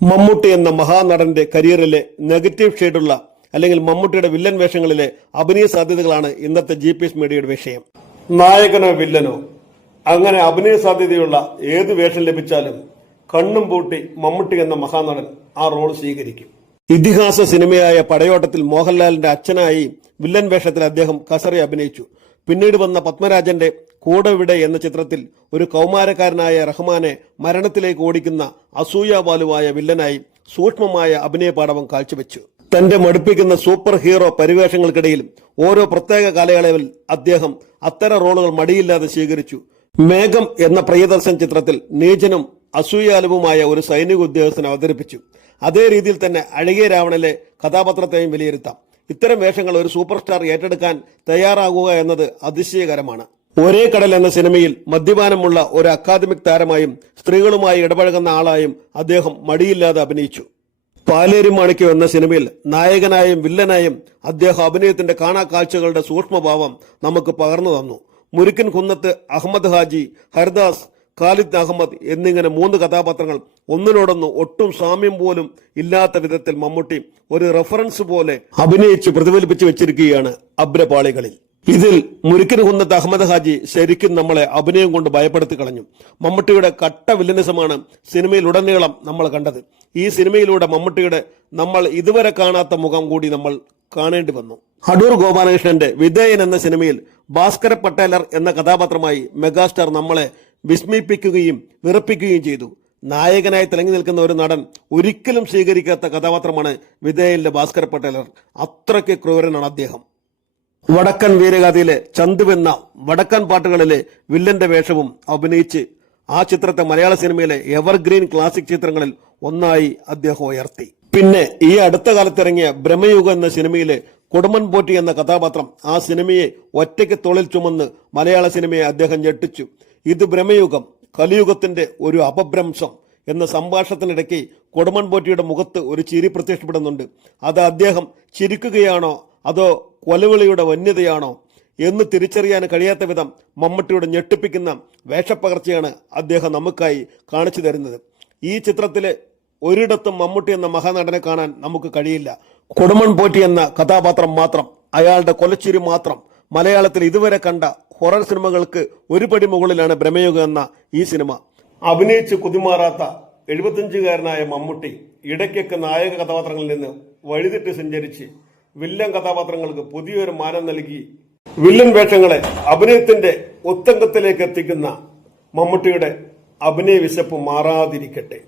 മമ്മൂട്ടി എന്ന മഹാനടന്റെ കരിയറിലെ നെഗറ്റീവ് ഷെയ്ഡുള്ള അല്ലെങ്കിൽ മമ്മൂട്ടിയുടെ വില്ലൻ വേഷങ്ങളിലെ അഭിനയ സാധ്യതകളാണ് ഇന്നത്തെ ജി.പി.എസ് മീഡിയയുടെ വിഷയം. നായകനോ വില്ലനോ അങ്ങനെ അഭിനയ സാധ്യതയുള്ള ഏത് വേഷം ലഭിച്ചാലും കണ്ണും പൂട്ടി മമ്മൂട്ടി എന്ന മഹാനടൻ ആ റോൾ സ്വീകരിക്കും. ഇതിഹാസ സിനിമയായ പടയോട്ടത്തിൽ മോഹൻലാലിന്റെ അച്ഛനായി വില്ലൻ വേഷത്തിൽ അദ്ദേഹം കസറി അഭിനയിച്ചു. പിന്നീട് വന്ന പത്മരാജന്റെ കൂടെവിടെ എന്ന ചിത്രത്തിൽ ഒരു കൗമാരക്കാരനായ റഹ്മാനെ മരണത്തിലേക്ക് ഓടിക്കുന്ന അസൂയാബാലുവായ വില്ലനായി സൂക്ഷ്മമായ അഭിനയ പാടവം കാഴ്ചവെച്ചു. തന്റെ മടുപ്പിക്കുന്ന സൂപ്പർ ഹീറോ പരിവേഷങ്ങൾക്കിടയിൽ ഓരോ പ്രത്യേക കാലയളവിൽ അദ്ദേഹം അത്തരം റോളുകൾ മടിയില്ലാതെ സ്വീകരിച്ചു. മേഘം എന്ന പ്രിയദർശൻ ചിത്രത്തിൽ നീചനും അസൂയാലുവുമായ ഒരു സൈനിക ഉദ്യോഗസ്ഥനെ അവതരിപ്പിച്ചു. അതേ രീതിയിൽ തന്നെ അഴകിയ രാവണനിലെ കഥാപാത്രത്തെയും വിലയിരുത്താം. ഇത്തരം വേഷങ്ങൾ ഒരു സൂപ്പർ സ്റ്റാർ ഏറ്റെടുക്കാൻ തയ്യാറാകുക എന്നത് അതിശയകരമാണ്. ഒരേ കടൽ എന്ന സിനിമയിൽ മദ്യപാനമുള്ള ഒരു അക്കാദമിക് താരമായും സ്ത്രീകളുമായി ഇടപഴകുന്ന ആളായും അദ്ദേഹം മടിയില്ലാതെ അഭിനയിച്ചു. പാലേരി മാണിക്യം എന്ന സിനിമയിൽ നായകനായും വില്ലനായും അദ്ദേഹം അഭിനയത്തിന്റെ കാണാക്കാഴ്ചകളുടെ സൂക്ഷ്മഭാവം നമുക്ക് പകർന്നു തന്നു. മുരുക്കൻ കുന്നത്ത് അഹമ്മദ് ഹാജി, ഹരിദാസ്, ഖാലിദ് അഹമ്മദ് എന്നിങ്ങനെ 3 കഥാപാത്രങ്ങൾ ഒന്നിനോടൊന്ന് ഒട്ടും സാമ്യം പോലും ഇല്ലാത്ത വിധത്തിൽ മമ്മൂട്ടി ഒരു റെഫറൻസ് പോലെ അഭിനയിച്ച് പ്രതിഫലിപ്പിച്ചു വെച്ചിരിക്കുകയാണ് അബ്രപാളികളിൽ. ഇതിൽ മുരുക്കൻ കുന്നത്ത് അഹമ്മദ് ഹാജി ശരിക്കും നമ്മളെ അഭിനയം കൊണ്ട് ഭയപ്പെടുത്തി കളഞ്ഞു. മമ്മൂട്ടിയുടെ കട്ട വില്ലനിസമാണ് സിനിമയിലുടനീളം നമ്മൾ കണ്ടത്. ഈ സിനിമയിലൂടെ മമ്മൂട്ടിയുടെ നമ്മൾ ഇതുവരെ കാണാത്ത മുഖം കൂടി നമ്മൾ കാണേണ്ടി വന്നു. അടൂർ ഗോപാലകൃഷ്ണന്റെ വിധേയൻ എന്ന സിനിമയിൽ ഭാസ്കര പട്ടേലർ എന്ന കഥാപാത്രമായി മെഗാസ്റ്റാർ നമ്മളെ വിസ്മയിപ്പിക്കുകയും വിറപ്പിക്കുകയും ചെയ്തു. നായകനായി തിളങ്ങി നിൽക്കുന്ന ഒരു നടൻ ഒരിക്കലും സ്വീകരിക്കാത്ത കഥാപാത്രമാണ് വിധേയനിലെ ഭാസ്കര പട്ടേലർ. അത്രയ്ക്ക് ക്രൂരനാണ് അദ്ദേഹം. വടക്കൻ വീരഗാഥയിലെ ചന്തുവെന്ന വടക്കൻ പാട്ടുകളിലെ വില്ലന്റെ വേഷവും അഭിനയിച്ച് ആ ചിത്രത്തെ മലയാള സിനിമയിലെ എവർഗ്രീൻ ക്ലാസിക് ചിത്രങ്ങളിൽ ഒന്നായി അദ്ദേഹം ഉയർത്തി. പിന്നെ ഈ അടുത്ത കാലത്തിറങ്ങിയ ബ്രഹ്മയുഗം എന്ന സിനിമയിലെ കൊടുമൺ പോറ്റി എന്ന കഥാപാത്രം ആ സിനിമയെ ഒറ്റയ്ക്ക് തോളിൽ ചുമന്ന് മലയാള സിനിമയെ അദ്ദേഹം ഞെട്ടിച്ചു. ഇത് ബ്രഹ്മയുഗം, കലിയുഗത്തിന്റെ ഒരു അപഭ്രംശം എന്ന സംഭാഷണത്തിനിടയ്ക്ക് കൊടുമൺ പോറ്റിയുടെ മുഖത്ത് ഒരു ചിരി പ്രത്യക്ഷപ്പെടുന്നുണ്ട്. അത് അദ്ദേഹം ചിരിക്കുകയാണോ അതോ കൊലവിളിയുടെ വന്യതയാണോ എന്ന് തിരിച്ചറിയാൻ കഴിയാത്ത വിധം മമ്മൂട്ടിയുടെ ഞെട്ടിപ്പിക്കുന്ന വേഷപ്പകർച്ചയാണ് അദ്ദേഹം നമുക്കായി കാണിച്ചു തരുന്നത്. ഈ ചിത്രത്തിലെ ഒരിടത്തും മമ്മൂട്ടി എന്ന മഹാനടനെ കാണാൻ നമുക്ക് കഴിയില്ല. കൊടുമൺ പോറ്റി എന്ന കഥാപാത്രം മാത്രം, അയാളുടെ കൊലച്ചിരി മാത്രം മലയാളത്തിൽ ഇതുവരെ കണ്ട ഹൊറർ സിനിമകൾക്ക് ഒരു പടി മുകളിലാണ് ബ്രഹ്മയുഗം എന്ന ഈ സിനിമ. അഭിനയിച്ച് കുതിമാറാത്ത 75-കാരനായ മമ്മൂട്ടി ഇടയ്ക്കൊക്കെ നായക കഥാപാത്രങ്ങളിൽ നിന്ന് വഴിതെറ്റി സഞ്ചരിച്ച് വില്ലൻ കഥാപാത്രങ്ങൾക്ക് പുതിയൊരു മാനം നൽകി വില്ലൻ വേഷങ്ങളെ അഭിനയത്തിന്റെ ഉത്തംഗത്തിലേക്ക് എത്തിക്കുന്ന മമ്മൂട്ടിയുടെ അഭിനയ വിശപ്പ് മാറാതിരിക്കട്ടെ.